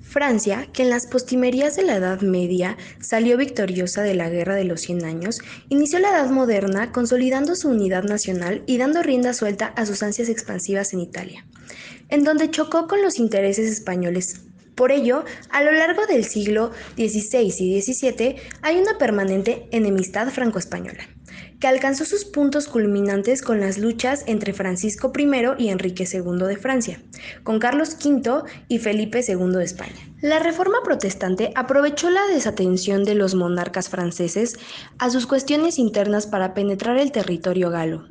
Francia, que en las postrimerías de la Edad Media salió victoriosa de la Guerra de los 100 años, inició la Edad Moderna consolidando su unidad nacional y dando rienda suelta a sus ansias expansivas en Italia, en donde chocó con los intereses españoles. Por ello, a lo largo del siglo XVI y XVII hay una permanente enemistad franco-española, que alcanzó sus puntos culminantes con las luchas entre Francisco I y Enrique II de Francia, con Carlos V y Felipe II de España. La Reforma protestante aprovechó la desatención de los monarcas franceses a sus cuestiones internas para penetrar el territorio galo.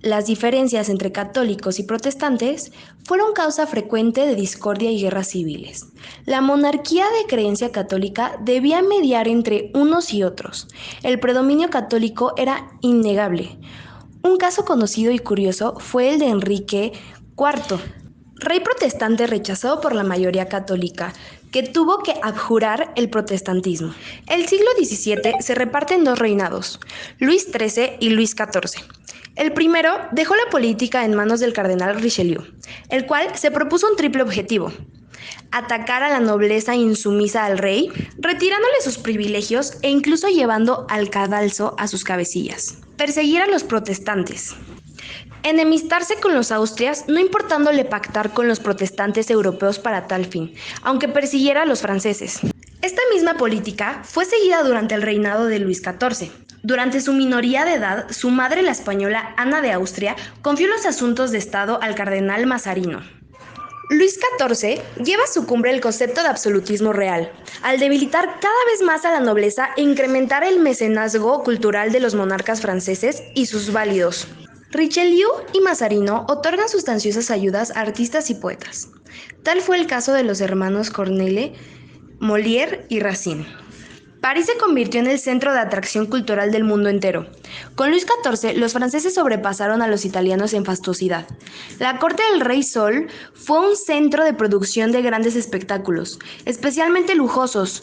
Las diferencias entre católicos y protestantes fueron causa frecuente de discordia y guerras civiles. La monarquía de creencia católica debía mediar entre unos y otros. El predominio católico era innegable. Un caso conocido y curioso fue el de Enrique IV, rey protestante rechazado por la mayoría católica, que tuvo que abjurar el protestantismo. El siglo XVII se reparte en dos reinados, Luis XIII y Luis XIV. El primero dejó la política en manos del cardenal Richelieu, el cual se propuso un triple objetivo: atacar a la nobleza insumisa al rey, retirándole sus privilegios e incluso llevando al cadalso a sus cabecillas; perseguir a los protestantes; enemistarse con los austrias, no importándole pactar con los protestantes europeos para tal fin, aunque persiguiera a los franceses. Esta misma política fue seguida durante el reinado de Luis XIV. Durante su minoría de edad, su madre, la española Ana de Austria, confió los asuntos de Estado al cardenal Mazarino. Luis XIV lleva a su cumbre el concepto de absolutismo real, al debilitar cada vez más a la nobleza e incrementar el mecenazgo cultural de los monarcas franceses y sus válidos. Richelieu y Mazarino otorgan sustanciosas ayudas a artistas y poetas. Tal fue el caso de los hermanos Corneille, Molière y Racine. París se convirtió en el centro de atracción cultural del mundo entero. Con Luis XIV, los franceses sobrepasaron a los italianos en fastuosidad. La corte del Rey Sol fue un centro de producción de grandes espectáculos, especialmente lujosos.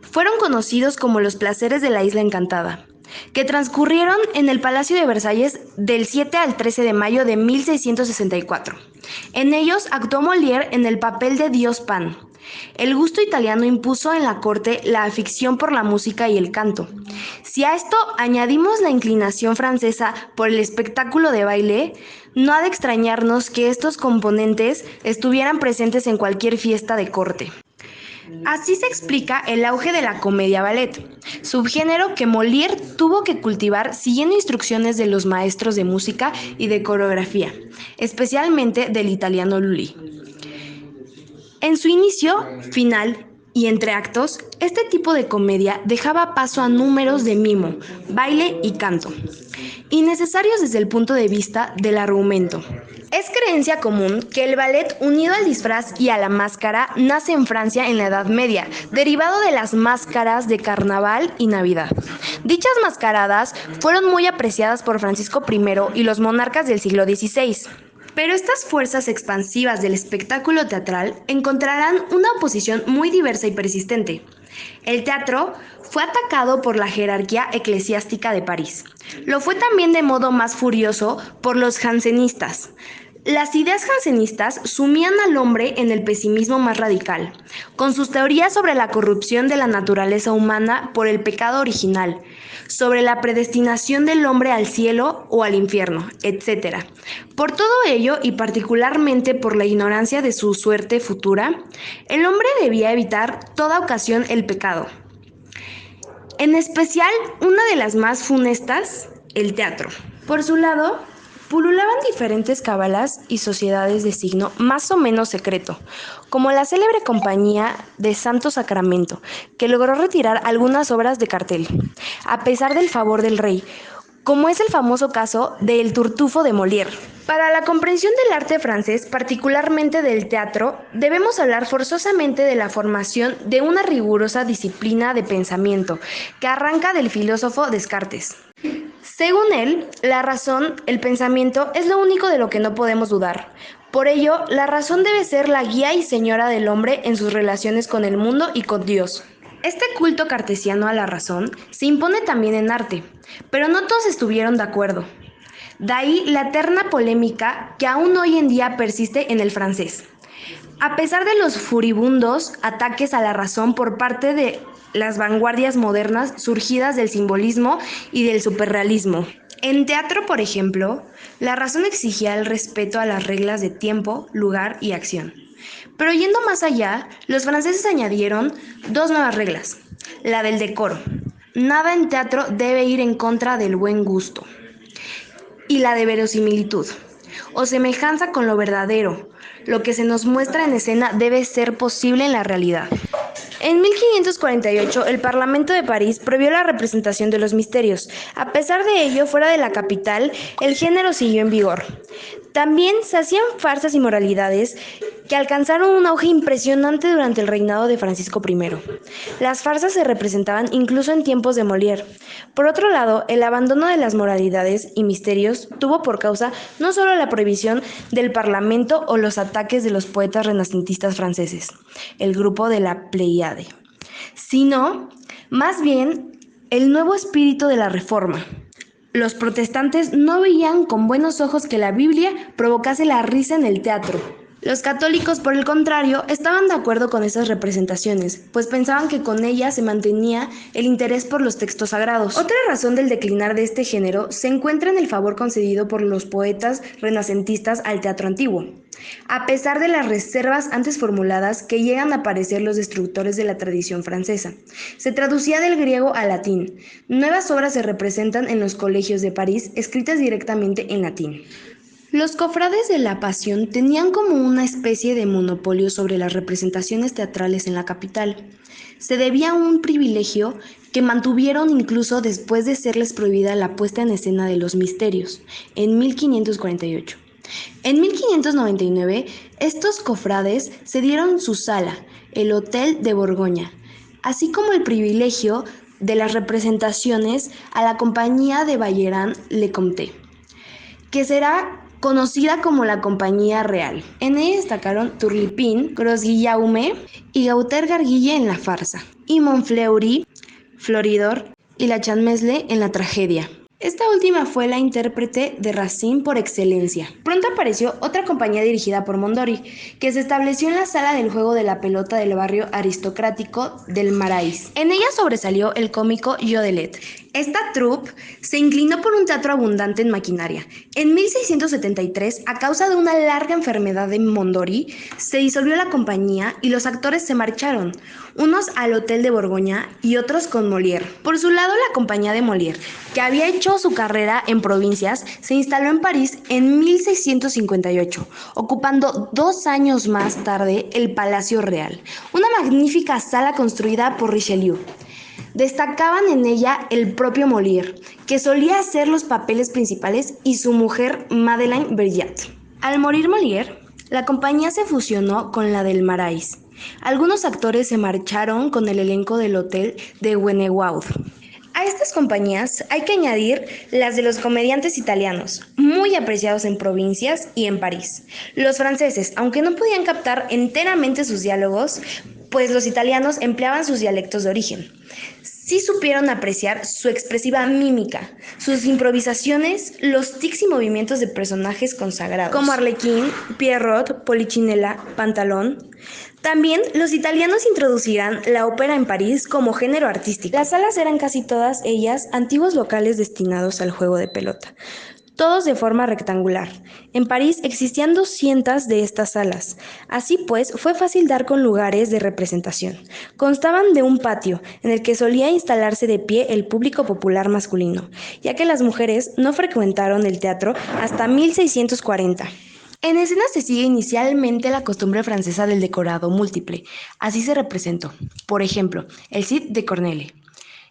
Fueron conocidos como los placeres de la Isla Encantada, que transcurrieron en el Palacio de Versalles del 7 al 13 de mayo de 1664. En ellos actuó Molière en el papel de Dios Pan. El gusto italiano impuso en la corte la afición por la música y el canto. Si a esto añadimos la inclinación francesa por el espectáculo de baile, no ha de extrañarnos que estos componentes estuvieran presentes en cualquier fiesta de corte. Así se explica el auge de la comedia ballet, subgénero que Molière tuvo que cultivar siguiendo instrucciones de los maestros de música y de coreografía, especialmente del italiano Lully. En su inicio, final y entre actos, este tipo de comedia dejaba paso a números de mimo, baile y canto, innecesarios desde el punto de vista del argumento. Es creencia común que el ballet unido al disfraz y a la máscara nace en Francia en la Edad Media, derivado de las máscaras de Carnaval y Navidad. Dichas mascaradas fueron muy apreciadas por Francisco I y los monarcas del siglo XVI. Pero estas fuerzas expansivas del espectáculo teatral encontrarán una oposición muy diversa y persistente. El teatro fue atacado por la jerarquía eclesiástica de París. Lo fue también de modo más furioso por los jansenistas. Las ideas jansenistas sumían al hombre en el pesimismo más radical, con sus teorías sobre la corrupción de la naturaleza humana por el pecado original, sobre la predestinación del hombre al cielo o al infierno, etc. Por todo ello, y particularmente por la ignorancia de su suerte futura, el hombre debía evitar toda ocasión el pecado. En especial, una de las más funestas, el teatro. Por su lado, pululaban diferentes cábalas y sociedades de signo más o menos secreto, como la célebre Compañía de Santo Sacramento, que logró retirar algunas obras de cartel, a pesar del favor del rey, como es el famoso caso de El Tartufo de Molière. Para la comprensión del arte francés, particularmente del teatro, debemos hablar forzosamente de la formación de una rigurosa disciplina de pensamiento que arranca del filósofo Descartes. Según él, la razón, el pensamiento, es lo único de lo que no podemos dudar. Por ello, la razón debe ser la guía y señora del hombre en sus relaciones con el mundo y con Dios. Este culto cartesiano a la razón se impone también en arte, pero no todos estuvieron de acuerdo. De ahí la eterna polémica que aún hoy en día persiste en el francés. A pesar de los furibundos ataques a la razón por parte de las vanguardias modernas surgidas del simbolismo y del superrealismo. En teatro, por ejemplo, la razón exigía el respeto a las reglas de tiempo, lugar y acción. Pero yendo más allá, los franceses añadieron dos nuevas reglas. La del decoro. Nada en teatro debe ir en contra del buen gusto. Y la de verosimilitud, o semejanza con lo verdadero. Lo que se nos muestra en escena debe ser posible en la realidad. En 1548, el Parlamento de París prohibió la representación de los misterios. A pesar de ello, fuera de la capital, el género siguió en vigor. También se hacían farsas y moralidades que alcanzaron un auge impresionante durante el reinado de Francisco I. Las farsas se representaban incluso en tiempos de Molière. Por otro lado, el abandono de las moralidades y misterios tuvo por causa no solo la prohibición del Parlamento o los ataques de los poetas renacentistas franceses, el grupo de la Pléiade, sino más bien el nuevo espíritu de la Reforma. Los protestantes no veían con buenos ojos que la Biblia provocase la risa en el teatro. Los católicos, por el contrario, estaban de acuerdo con esas representaciones, pues pensaban que con ellas se mantenía el interés por los textos sagrados. Otra razón del declinar de este género se encuentra en el favor concedido por los poetas renacentistas al teatro antiguo. A pesar de las reservas antes formuladas que llegan a aparecer los destructores de la tradición francesa, se traducía del griego al latín. Nuevas obras se representan en los colegios de París, escritas directamente en latín. Los cofrades de la Pasión tenían como una especie de monopolio sobre las representaciones teatrales en la capital. Se debía a un privilegio que mantuvieron incluso después de serles prohibida la puesta en escena de los misterios, en 1548. En 1599, estos cofrades cedieron su sala, el Hotel de Borgoña, así como el privilegio de las representaciones a la Compañía de Vayeran-le-Comte, que será conocida como la Compañía Real. En ella destacaron Turlipin, Gros-Guillaume y Gauter-Garguille en la farsa, y Montfleury, Floridor y la Chanmesle en la tragedia. Esta última fue la intérprete de Racine por excelencia. Pronto apareció otra compañía dirigida por Mondori, que se estableció en la sala del juego de la pelota del barrio aristocrático del Marais. En ella sobresalió el cómico Jodelet. Esta troupe se inclinó por un teatro abundante en maquinaria. En 1673, a causa de una larga enfermedad de Mondori, se disolvió la compañía y los actores se marcharon, unos al Hotel de Borgoña y otros con Molière. Por su lado, la compañía de Molière, que había hecho su carrera en provincias, se instaló en París en 1658, ocupando 2 años más tarde el Palacio Real, una magnífica sala construida por Richelieu. Destacaban en ella el propio Molière, que solía hacer los papeles principales, y su mujer Madeleine Berjat. Al morir Molière, la compañía se fusionó con la del Marais. Algunos actores se marcharon con el elenco del Hotel de Guenegaud. A estas compañías hay que añadir las de los comediantes italianos, muy apreciados en provincias y en París. Los franceses, aunque no podían captar enteramente sus diálogos, pues los italianos empleaban sus dialectos de origen, sí supieron apreciar su expresiva mímica, sus improvisaciones, los tics y movimientos de personajes consagrados, como Arlequín, Pierrot, Polichinela, Pantalón. También los italianos introducirán la ópera en París como género artístico. Las salas eran casi todas ellas antiguos locales destinados al juego de pelota, todos de forma rectangular. En París existían 200 de estas salas. Así pues, fue fácil dar con lugares de representación. Constaban de un patio, en el que solía instalarse de pie el público popular masculino, ya que las mujeres no frecuentaron el teatro hasta 1640. En escena se sigue inicialmente la costumbre francesa del decorado múltiple. Así se representó, por ejemplo, el Cid de Corneille.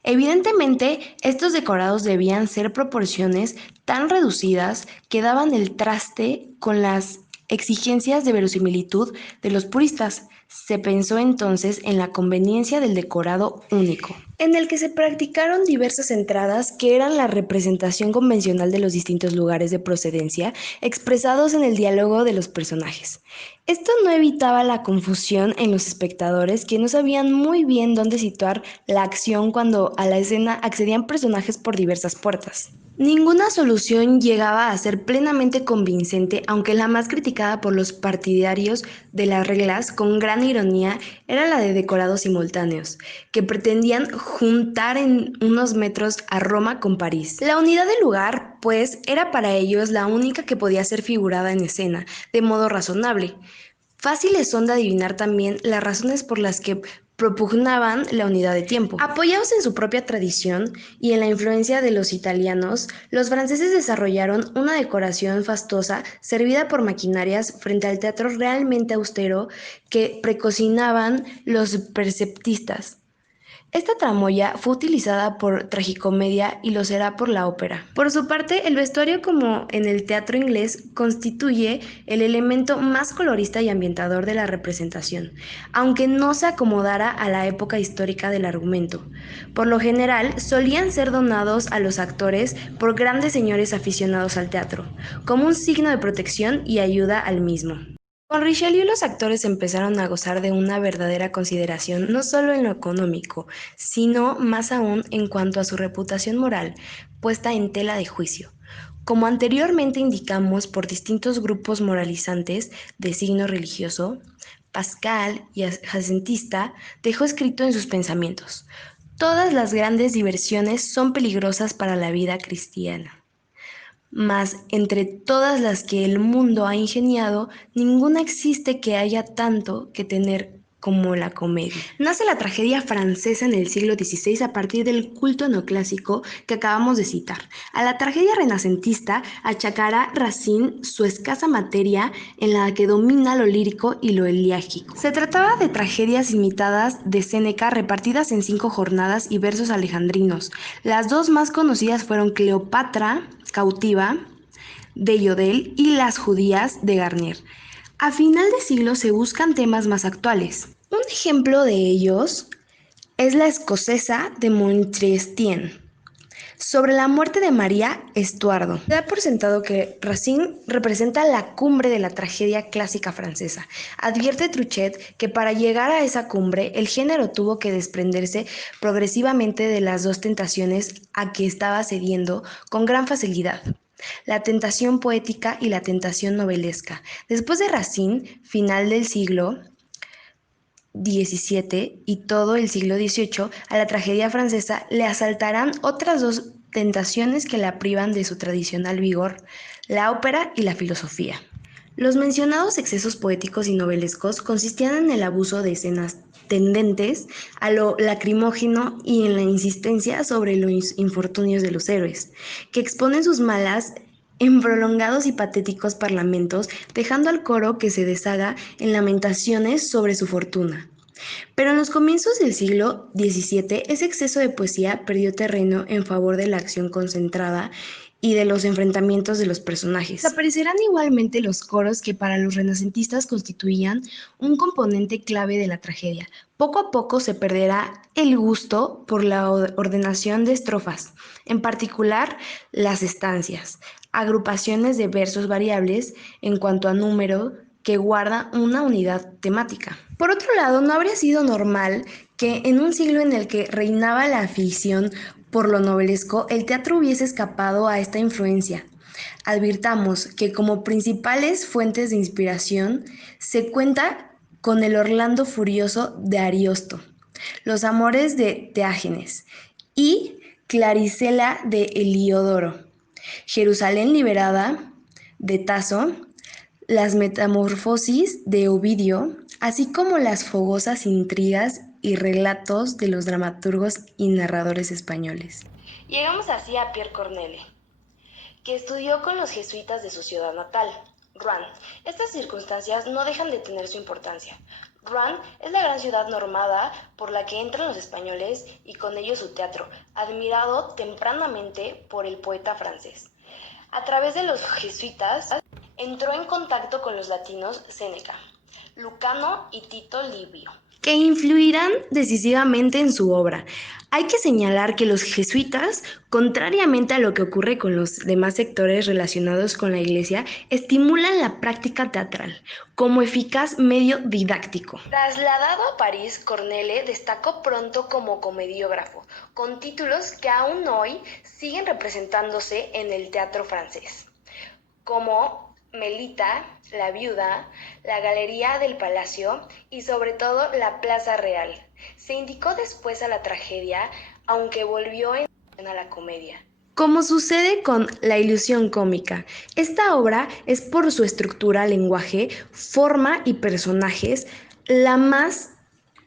Evidentemente, estos decorados debían ser proporciones tan reducidas que daban el traste con las exigencias de verosimilitud de los puristas. Se pensó entonces en la conveniencia del decorado único, en el que se practicaron diversas entradas que eran la representación convencional de los distintos lugares de procedencia expresados en el diálogo de los personajes. Esto no evitaba la confusión en los espectadores, que no sabían muy bien dónde situar la acción cuando a la escena accedían personajes por diversas puertas. Ninguna solución llegaba a ser plenamente convincente, aunque la más criticada por los partidarios de las reglas, con gran ironía, era la de decorados simultáneos, que pretendían juntar en unos metros a Roma con París. La unidad del lugar, pues, era para ellos la única que podía ser figurada en escena, de modo razonable. Fáciles son de adivinar también las razones por las que propugnaban la unidad de tiempo. Apoyados en su propia tradición y en la influencia de los italianos, los franceses desarrollaron una decoración fastuosa servida por maquinarias frente al teatro realmente austero que precocinaban los perceptistas. Esta tramoya fue utilizada por tragicomedia y lo será por la ópera. Por su parte, el vestuario, como en el teatro inglés, constituye el elemento más colorista y ambientador de la representación, aunque no se acomodara a la época histórica del argumento. Por lo general, solían ser donados a los actores por grandes señores aficionados al teatro, como un signo de protección y ayuda al mismo. Con Richelieu los actores empezaron a gozar de una verdadera consideración, no solo en lo económico, sino más aún en cuanto a su reputación moral, puesta en tela de juicio. Como anteriormente indicamos por distintos grupos moralizantes de signo religioso, Pascal y Jacentista dejó escrito en sus pensamientos: todas las grandes diversiones son peligrosas para la vida cristiana. Mas entre todas las que el mundo ha ingeniado, ninguna existe que haya tanto que tener como la comedia. Nace la tragedia francesa en el siglo XVI a partir del culto neoclásico que acabamos de citar. A la tragedia renacentista achacará Racine su escasa materia en la que domina lo lírico y lo elegiaco. Se trataba de tragedias imitadas de Séneca repartidas en 5 jornadas y versos alejandrinos. Las dos más conocidas fueron Cleopatra cautiva de Yodel y Las judías de Garnier. A final de siglo se buscan temas más actuales. Un ejemplo de ellos es la escocesa de Montesquieu, sobre la muerte de María Estuardo. Se da por sentado que Racine representa la cumbre de la tragedia clásica francesa. Advierte Truchet que para llegar a esa cumbre el género tuvo que desprenderse progresivamente de las dos tentaciones a que estaba cediendo con gran facilidad: la tentación poética y la tentación novelesca. Después de Racine, final del siglo XVII y todo el siglo XVIII, a la tragedia francesa le asaltarán otras dos tentaciones que la privan de su tradicional vigor: la ópera y la filosofía. Los mencionados excesos poéticos y novelescos consistían en el abuso de escenas tendentes a lo lacrimógeno y en la insistencia sobre los infortunios de los héroes, que exponen sus malas en prolongados y patéticos parlamentos, dejando al coro que se deshaga en lamentaciones sobre su fortuna. Pero en los comienzos del siglo XVII, ese exceso de poesía perdió terreno en favor de la acción concentrada y de los enfrentamientos de los personajes. Desaparecerán igualmente los coros que para los renacentistas constituían un componente clave de la tragedia. Poco a poco se perderá el gusto por la ordenación de estrofas, en particular las estancias, agrupaciones de versos variables en cuanto a número que guarda una unidad temática. Por otro lado, no habría sido normal que en un siglo en el que reinaba la afición por lo novelesco, el teatro hubiese escapado a esta influencia. Advirtamos que como principales fuentes de inspiración se cuenta con el Orlando Furioso de Ariosto, los Amores de Teágenes y Clarisela de Heliodoro, Jerusalén liberada de Tasso, las Metamorfosis de Ovidio, así como las fogosas intrigas y relatos de los dramaturgos y narradores españoles. Llegamos así a Pierre Corneille, que estudió con los jesuitas de su ciudad natal, Rouen. Estas circunstancias no dejan de tener su importancia. Rouen es la gran ciudad normada por la que entran los españoles y con ellos su teatro, admirado tempranamente por el poeta francés. A través de los jesuitas entró en contacto con los latinos Séneca, Lucano y Tito Livio. que influirán decisivamente en su obra. Hay que señalar que los jesuitas, contrariamente a lo que ocurre con los demás sectores relacionados con la Iglesia, estimulan la práctica teatral como eficaz medio didáctico. Trasladado a París, Corneille destacó pronto como comediógrafo, con títulos que aún hoy siguen representándose en el teatro francés, como Melita, La Viuda, la Galería del Palacio y sobre todo la Plaza Real. Se indicó después a la tragedia, aunque volvió a la comedia. Como sucede con La ilusión cómica, esta obra es por su estructura, lenguaje, forma y personajes la más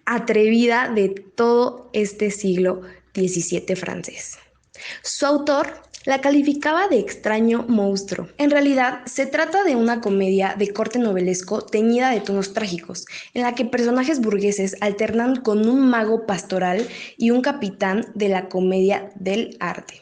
atrevida de todo este siglo XVII francés. Su autor la calificaba de extraño monstruo. En realidad, se trata de una comedia de corte novelesco teñida de tonos trágicos, en la que personajes burgueses alternan con un mago pastoral y un capitán de la comedia del arte.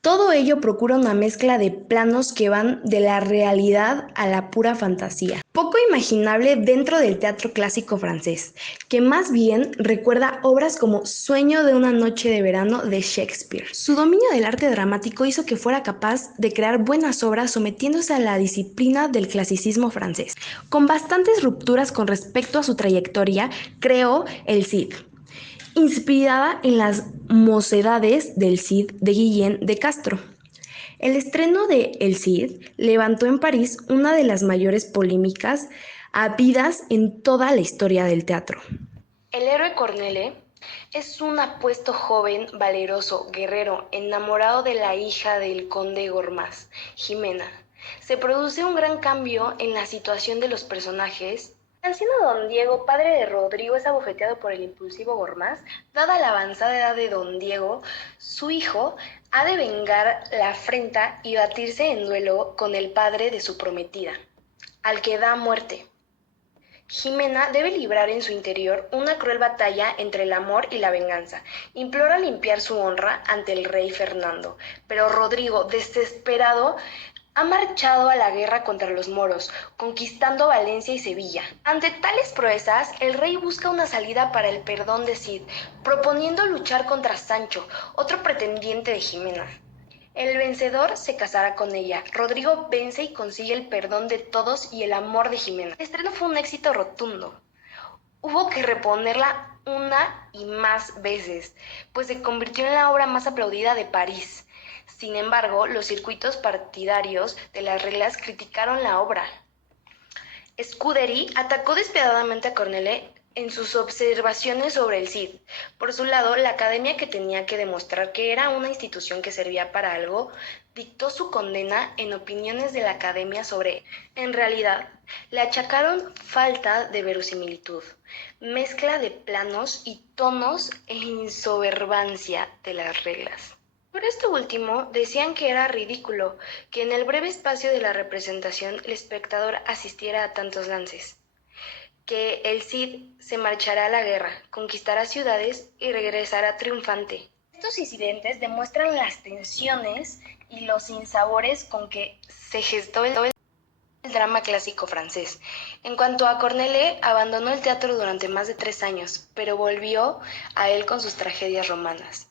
Todo ello procura una mezcla de planos que van de la realidad a la pura fantasía. Poco imaginable dentro del teatro clásico francés, que más bien recuerda obras como Sueño de una noche de verano de Shakespeare. Su dominio del arte dramático hizo que fuera capaz de crear buenas obras sometiéndose a la disciplina del clasicismo francés. Con bastantes rupturas con respecto a su trayectoria, creó El Cid, inspirada en las mocedades del Cid de Guillén de Castro. El estreno de El Cid levantó en París una de las mayores polémicas habidas en toda la historia del teatro. El héroe Corneille es un apuesto joven, valeroso, guerrero, enamorado de la hija del conde Gormaz, Jimena. Se produce un gran cambio en la situación de los personajes. El anciano don Diego, padre de Rodrigo, es abofeteado por el impulsivo Gormaz. Dada la avanzada edad de don Diego, su hijo ha de vengar la afrenta y batirse en duelo con el padre de su prometida, al que da muerte. Jimena debe librar en su interior una cruel batalla entre el amor y la venganza. Implora limpiar su honra ante el rey Fernando, pero Rodrigo, desesperado, ha marchado a la guerra contra los moros, conquistando Valencia y Sevilla. Ante tales proezas, el rey busca una salida para el perdón de Cid, proponiendo luchar contra Sancho, otro pretendiente de Jimena. El vencedor se casará con ella. Rodrigo vence y consigue el perdón de todos y el amor de Jimena. El estreno fue un éxito rotundo. Hubo que reponerla una y más veces, pues se convirtió en la obra más aplaudida de París. Sin embargo, los circuitos partidarios de las reglas criticaron la obra. Scudery atacó despiadadamente a Corneille en sus observaciones sobre el Cid. Por su lado, la academia, que tenía que demostrar que era una institución que servía para algo, dictó su condena en opiniones de la academia sobre. En realidad, le achacaron falta de verosimilitud, mezcla de planos y tonos e insoberbancia de las reglas. Por esto último, decían que era ridículo que en el breve espacio de la representación el espectador asistiera a tantos lances, que el Cid se marchará a la guerra, conquistará ciudades y regresará triunfante. Estos incidentes demuestran las tensiones y los sinsabores con que se gestó el drama clásico francés. En cuanto a Corneille, abandonó el teatro durante más de 3 años, pero volvió a él con sus tragedias romanas,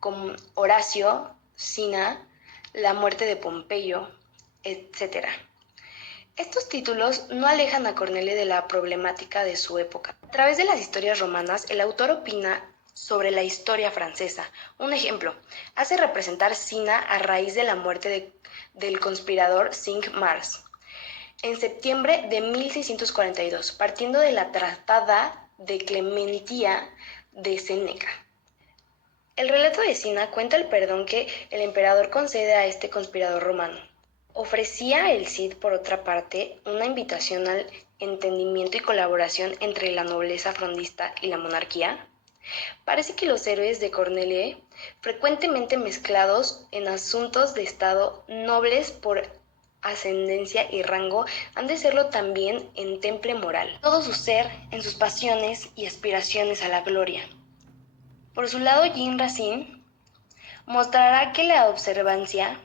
como Horacio, Cinna, La muerte de Pompeyo, etc. Estos títulos no alejan a Corneille de la problemática de su época. A través de las historias romanas, el autor opina sobre la historia francesa. Un ejemplo, hace representar Cinna a raíz de la muerte del conspirador Cinq-Mars, en septiembre de 1642, partiendo de la Tratada de Clementina de Séneca. El relato de Cinna cuenta el perdón que el emperador concede a este conspirador romano. Ofrecía el Cid, por otra parte, una invitación al entendimiento y colaboración entre la nobleza frondista y la monarquía. Parece que los héroes de Corneille, frecuentemente mezclados en asuntos de Estado, nobles por ascendencia y rango, han de serlo también en temple moral. Todo su ser, en sus pasiones y aspiraciones a la gloria. Por su lado, Jean Racine mostrará que la observancia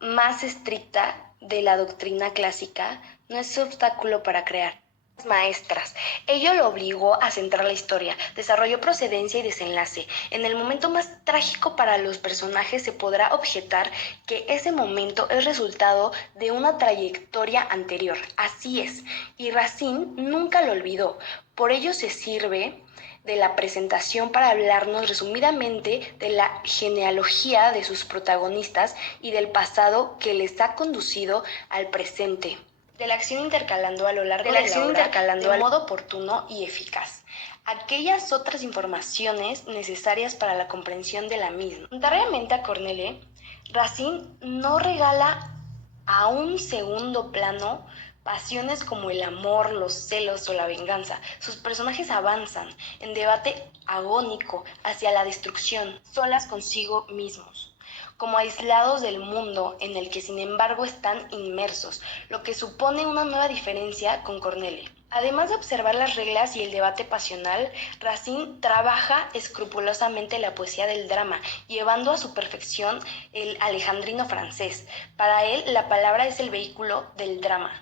más estricta de la doctrina clásica no es obstáculo para crear. maestras. Ello lo obligó a centrar la historia, desarrolló procedencia y desenlace. En el momento más trágico para los personajes se podrá objetar que ese momento es resultado de una trayectoria anterior. Así es, y Racine nunca lo olvidó. Por ello se sirve de la presentación para hablarnos resumidamente de la genealogía de sus protagonistas y del pasado que les ha conducido al presente, de la acción intercalando a lo largo de la obra de modo oportuno y eficaz aquellas otras informaciones necesarias para la comprensión de la misma. Contrariamente a Corneille, Racine no regala a un segundo plano pasiones como el amor, los celos o la venganza. Sus personajes avanzan en debate agónico hacia la destrucción, solas consigo mismos, como aislados del mundo en el que sin embargo están inmersos, lo que supone una nueva diferencia con Corneille. Además de observar las reglas y el debate pasional, Racine trabaja escrupulosamente la poesía del drama, llevando a su perfección el alejandrino francés. Para él, la palabra es el vehículo del drama.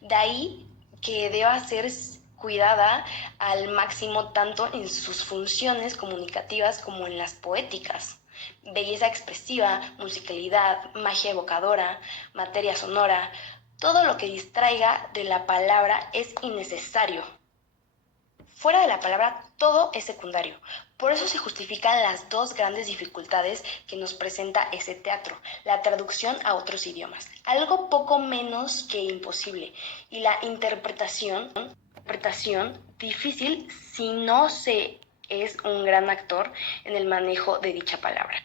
De ahí que deba ser cuidada al máximo tanto en sus funciones comunicativas como en las poéticas. Belleza expresiva, musicalidad, magia evocadora, materia sonora, todo lo que distraiga de la palabra es innecesario. Fuera de la palabra, todo es secundario. Por eso se justifican las dos grandes dificultades que nos presenta ese teatro: la traducción a otros idiomas, algo poco menos que imposible, y la interpretación difícil si no se es un gran actor en el manejo de dicha palabra.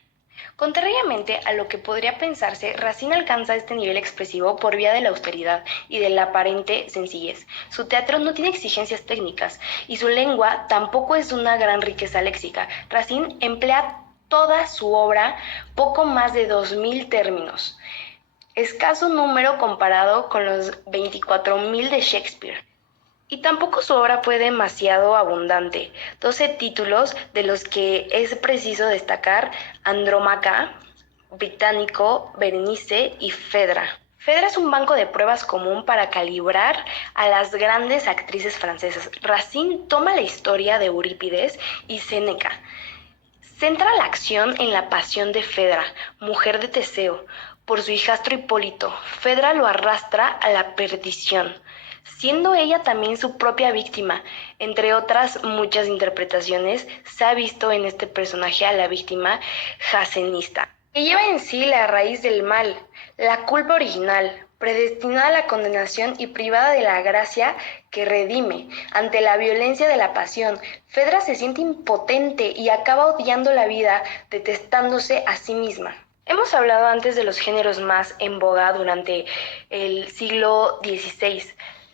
Contrariamente a lo que podría pensarse, Racine alcanza este nivel expresivo por vía de la austeridad y de la aparente sencillez. Su teatro no tiene exigencias técnicas y su lengua tampoco es una gran riqueza léxica. Racine emplea toda su obra poco más de 2000 términos, escaso número comparado con los 24.000 de Shakespeare. Y tampoco su obra fue demasiado abundante. 12 títulos, de los que es preciso destacar Andrómaca, Británico, Berenice y Fedra. Fedra es un banco de pruebas común para calibrar a las grandes actrices francesas. Racine toma la historia de Eurípides y Séneca. Centra la acción en la pasión de Fedra, mujer de Teseo, por su hijastro Hipólito. Fedra lo arrastra a la perdición, siendo ella también su propia víctima. Entre otras muchas interpretaciones, se ha visto en este personaje a la víctima jansenista, que lleva en sí la raíz del mal, la culpa original, predestinada a la condenación y privada de la gracia que redime. Ante la violencia de la pasión, Fedra se siente impotente y acaba odiando la vida, detestándose a sí misma. Hemos hablado antes de los géneros más en boga durante el siglo XVI,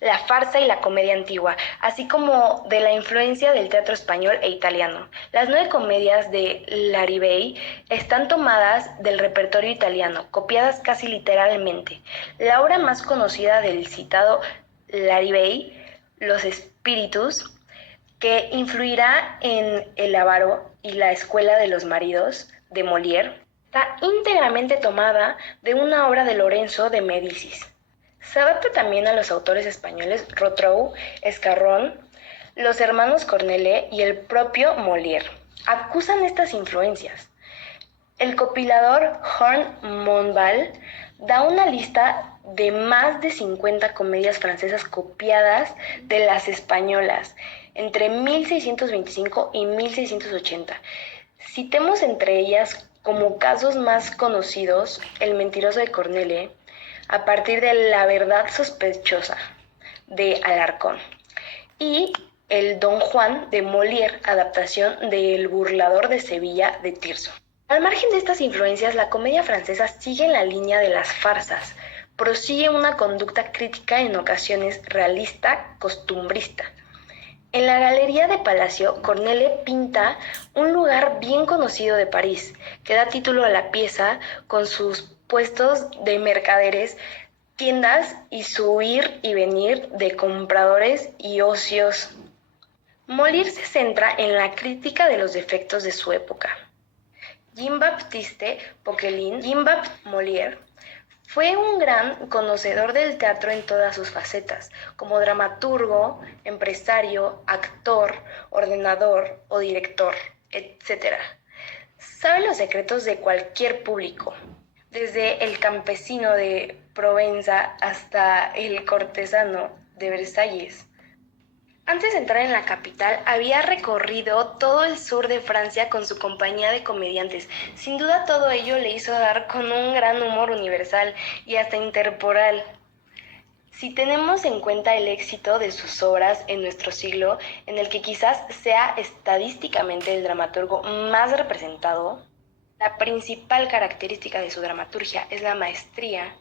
la farsa y la comedia antigua, así como de la influencia del teatro español e italiano. Las 9 comedias de Larrivée están tomadas del repertorio italiano, copiadas casi literalmente. La obra más conocida del citado Larrivée, Los Espíritus, que influirá en El avaro y la escuela de los maridos de Molière, está íntegramente tomada de una obra de Lorenzo de Médicis. Se adapta también a los autores españoles Rotrou, Escarrón, los hermanos Corneille y el propio Molière. Acusan estas influencias. El compilador Horn Monval da una lista de más de 50 comedias francesas copiadas de las españolas entre 1625 y 1680. Citemos entre ellas como casos más conocidos El mentiroso de Corneille, a partir de La verdad sospechosa de Alarcón, y El Don Juan de Molière, adaptación de El burlador de Sevilla de Tirso. Al margen de estas influencias, la comedia francesa sigue en la línea de las farsas, prosigue una conducta crítica en ocasiones realista, costumbrista. En la Galería de Palacio, Corneille pinta un lugar bien conocido de París, que da título a la pieza con sus puestos de mercaderes, tiendas y su ir y venir de compradores y ocios. Molière se centra en la crítica de los defectos de su época. Jean-Baptiste Poquelin, Jean-Baptiste Molière, Fue un gran conocedor del teatro en todas sus facetas, como dramaturgo, empresario, actor, ordenador o director, etc. Sabe los secretos de cualquier público, desde el campesino de Provenza hasta el cortesano de Versalles. Antes de entrar en la capital, había recorrido todo el sur de Francia con su compañía de comediantes. Sin duda todo ello le hizo dar con un gran humor universal y hasta intertemporal. Si tenemos en cuenta el éxito de sus obras en nuestro siglo, en el que quizás sea estadísticamente el dramaturgo más representado, la principal característica de su dramaturgia es la maestría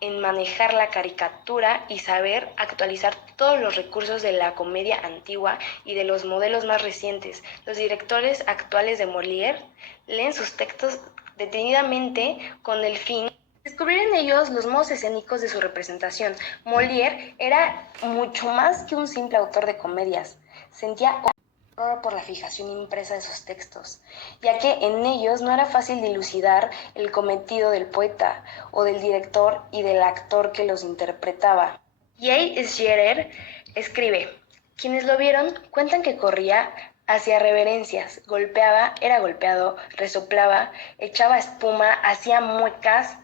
en manejar la caricatura y saber actualizar todos los recursos de la comedia antigua y de los modelos más recientes. Los directores actuales de Molière leen sus textos detenidamente con el fin de descubrir en ellos los modos escénicos de su representación. Molière era mucho más que un simple autor de comedias. Sentía por la fijación impresa de sus textos, ya que en ellos no era fácil dilucidar el cometido del poeta o del director y del actor que los interpretaba. Jay Scherer escribe: quienes lo vieron cuentan que corría hacia reverencias, golpeaba, era golpeado, resoplaba, echaba espuma, hacía muecas,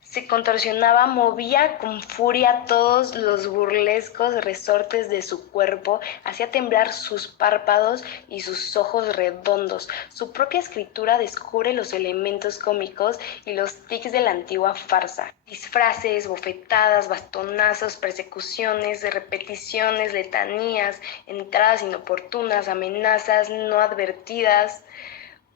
se contorsionaba, movía con furia todos los burlescos resortes de su cuerpo, hacía temblar sus párpados y sus ojos redondos. Su propia escritura descubre los elementos cómicos y los tics de la antigua farsa. Disfraces, bofetadas, bastonazos, persecuciones, repeticiones, letanías, entradas inoportunas, amenazas no advertidas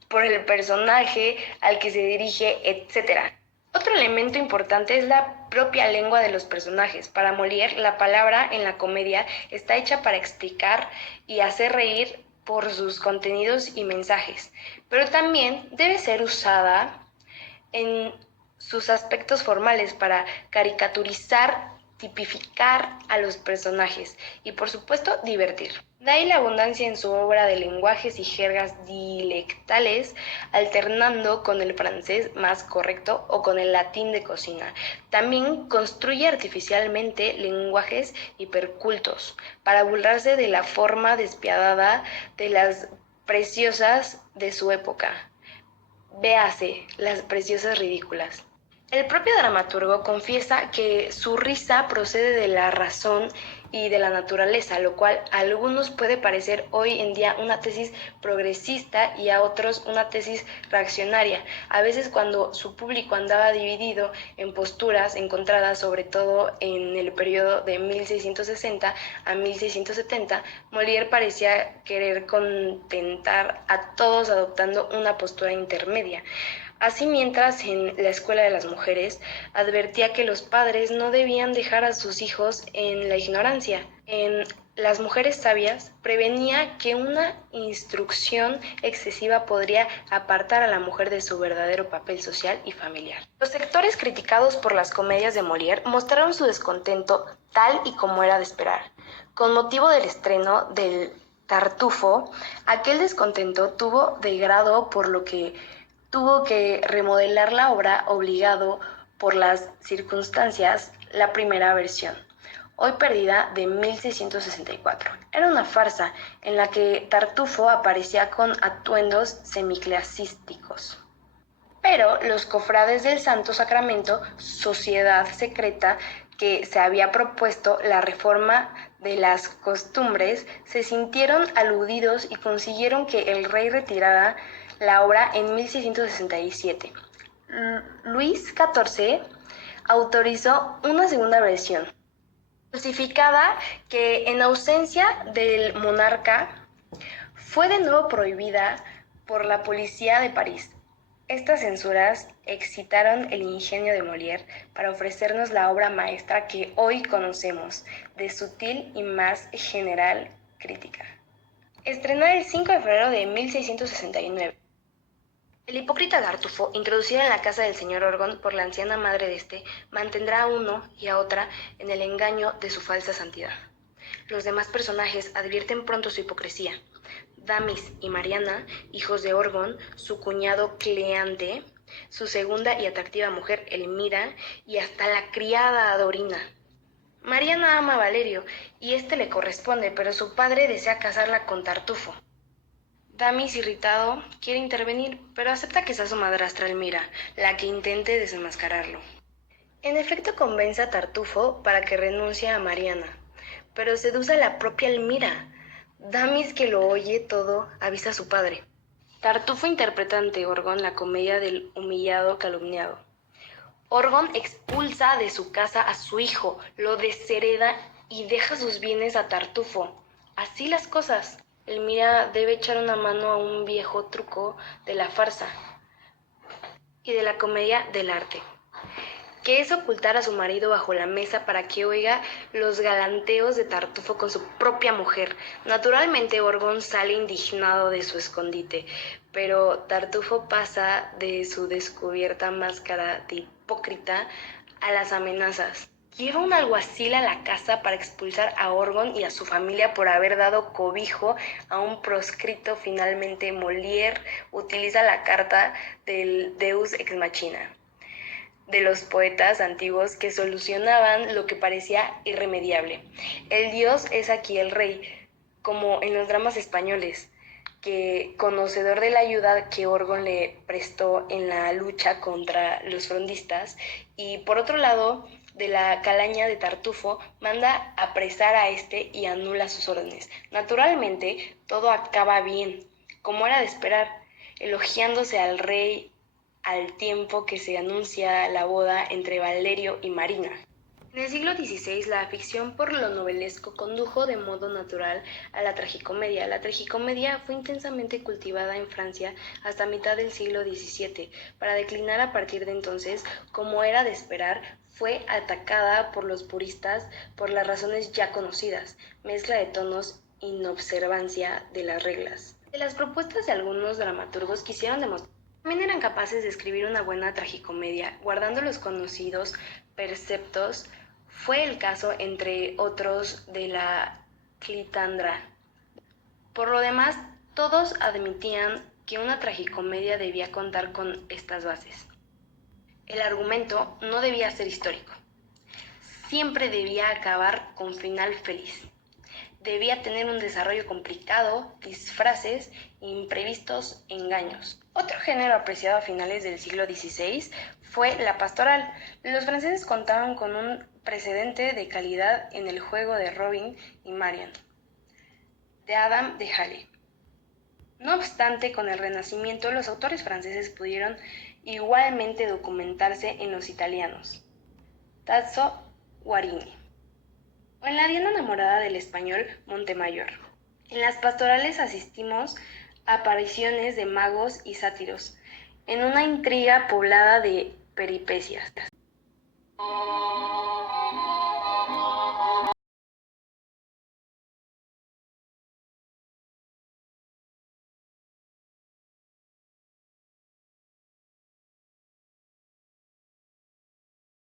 por el personaje al que se dirige, etc. Otro elemento importante es la propia lengua de los personajes. Para Molière, la palabra en la comedia está hecha para explicar y hacer reír por sus contenidos y mensajes, pero también debe ser usada en sus aspectos formales para caricaturizar, tipificar a los personajes y por supuesto divertir. De ahí la abundancia en su obra de lenguajes y jergas dialectales, alternando con el francés más correcto o con el latín de cocina. También construye artificialmente lenguajes hipercultos para burlarse de la forma despiadada de las preciosas de su época. Véase, las preciosas ridículas. El propio dramaturgo confiesa que su risa procede de la razón y de la naturaleza, lo cual a algunos puede parecer hoy en día una tesis progresista y a otros una tesis reaccionaria. A veces cuando su público andaba dividido en posturas encontradas, sobre todo en el periodo de 1660 a 1670, Molière parecía querer contentar a todos adoptando una postura intermedia. Así, mientras en la escuela de las mujeres advertía que los padres no debían dejar a sus hijos en la ignorancia, en Las mujeres sabias prevenía que una instrucción excesiva podría apartar a la mujer de su verdadero papel social y familiar. Los sectores criticados por las comedias de Molière mostraron su descontento tal y como era de esperar. Con motivo del estreno del Tartufo, aquel descontento tuvo de grado por lo que tuvo que remodelar la obra obligado por las circunstancias la primera versión, hoy perdida, de 1664. Era una farsa en la que Tartufo aparecía con atuendos semiclasísticos. Pero los cofrades del Santo Sacramento, sociedad secreta que se había propuesto la reforma de las costumbres, se sintieron aludidos y consiguieron que el rey retirara la obra en 1667. Luis XIV autorizó una segunda versión, justificada que en ausencia del monarca fue de nuevo prohibida por la policía de París. Estas censuras excitaron el ingenio de Molière para ofrecernos la obra maestra que hoy conocemos, de sutil y más general crítica. Estrenada el 5 de febrero de 1669. El hipócrita Tartufo, introducida en la casa del señor Orgon por la anciana madre de este, mantendrá a uno y a otra en el engaño de su falsa santidad. Los demás personajes advierten pronto su hipocresía. Damis y Mariana, hijos de Orgon, su cuñado Cleante, su segunda y atractiva mujer Elmira y hasta la criada Dorina. Mariana ama a Valerio y este le corresponde, pero su padre desea casarla con Tartufo. Damis, irritado, quiere intervenir, pero acepta que sea su madrastra Elmira, la que intente desenmascararlo. En efecto, convence a Tartufo para que renuncie a Mariana, pero seduce a la propia Elmira. Damis, que lo oye todo, avisa a su padre. Tartufo interpreta ante Orgon la comedia del humillado calumniado. Orgon expulsa de su casa a su hijo, lo deshereda y deja sus bienes a Tartufo. Así las cosas. Elmira debe echar una mano a un viejo truco de la farsa y de la comedia del arte, que es ocultar a su marido bajo la mesa para que oiga los galanteos de Tartufo con su propia mujer. Naturalmente, Orgon sale indignado de su escondite, pero Tartufo pasa de su descubierta máscara de hipócrita a las amenazas. Lleva un alguacil a la casa para expulsar a Orgon y a su familia por haber dado cobijo a un proscrito. Finalmente, Molière utiliza la carta del Deus ex machina de los poetas antiguos que solucionaban lo que parecía irremediable. El dios es aquí el rey, como en los dramas españoles, que, conocedor de la ayuda que Orgon le prestó en la lucha contra los frondistas, y por otro lado, de la calaña de Tartufo, manda apresar a este y anula sus órdenes. Naturalmente, todo acaba bien, como era de esperar, elogiándose al rey al tiempo que se anuncia la boda entre Valerio y Marina. En el siglo XVI, la afición por lo novelesco condujo de modo natural a la tragicomedia. La tragicomedia fue intensamente cultivada en Francia hasta mitad del siglo XVII, para declinar a partir de entonces, como era de esperar. Fue atacada por los puristas por las razones ya conocidas: mezcla de tonos, inobservancia de las reglas. De las propuestas de algunos dramaturgos quisieron demostrar también eran capaces de escribir una buena tragicomedia, guardando los conocidos preceptos. Fue el caso, entre otros, de la Clitandra. Por lo demás, todos admitían que una tragicomedia debía contar con estas bases. El argumento no debía ser histórico. Siempre debía acabar con final feliz. Debía tener un desarrollo complicado, disfraces, imprevistos, engaños. Otro género apreciado a finales del siglo XVI fue la pastoral. Los franceses contaban con un precedente de calidad en el juego de Robin y Marian, de Adam de Halle. No obstante, con el Renacimiento, los autores franceses pudieron igualmente documentarse en los italianos. Tasso Guarini. O en La Diana enamorada del español Montemayor. En las pastorales asistimos a apariciones de magos y sátiros, en una intriga poblada de peripecias.